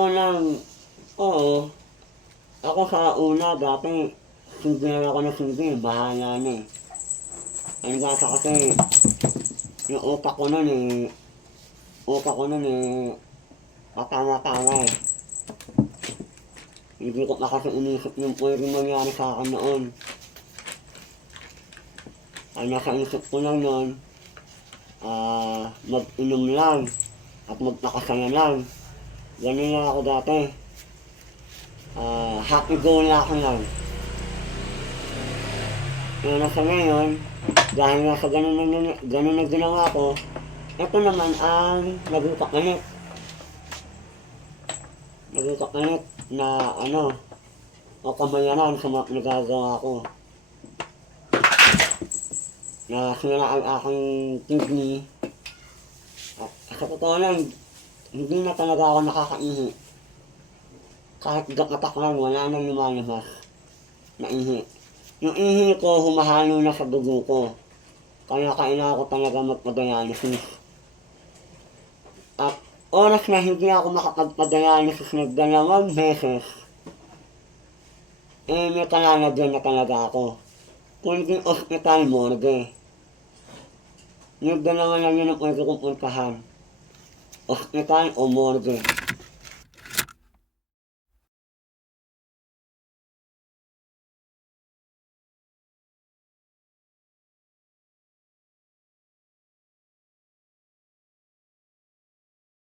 totoo lang, oo. Ako sa una dati, single ako ng single, bahala na eh. Ano kasi, yung utak ko nun patama-tama eh. Hindi ko pa kasi inisip yung pwedeng mangyari sa akin noon. Ang nasa isip ko lang nun, mag-inom lang at magpakasaya lang. Ganun lang ako dati. Happy-go-lucky lang. Kaya nasa ngayon, dahil nga sa ganun na ginawa ko, ito naman ang nagkakalit. Nagkakalit na o kamayanan sa mga nagagawa ko. Na sinala ang aking kidney. At sa totoo lang, hindi na talaga ako nakakaihi. Kahit gakatak lang, wala nang lumalabas na ihi. Yung ihi ko, humahalo na sa dugo ko. Kaya kailangan ko talaga magpa-dialysis. At oras na hindi ako makapagpa-dialysis ng 2 beses, may kalalagyan na talaga ako. Kundi hospital morgue. Yung dalawa lang yun ang pwede kong puntahan. Hospital o morgue.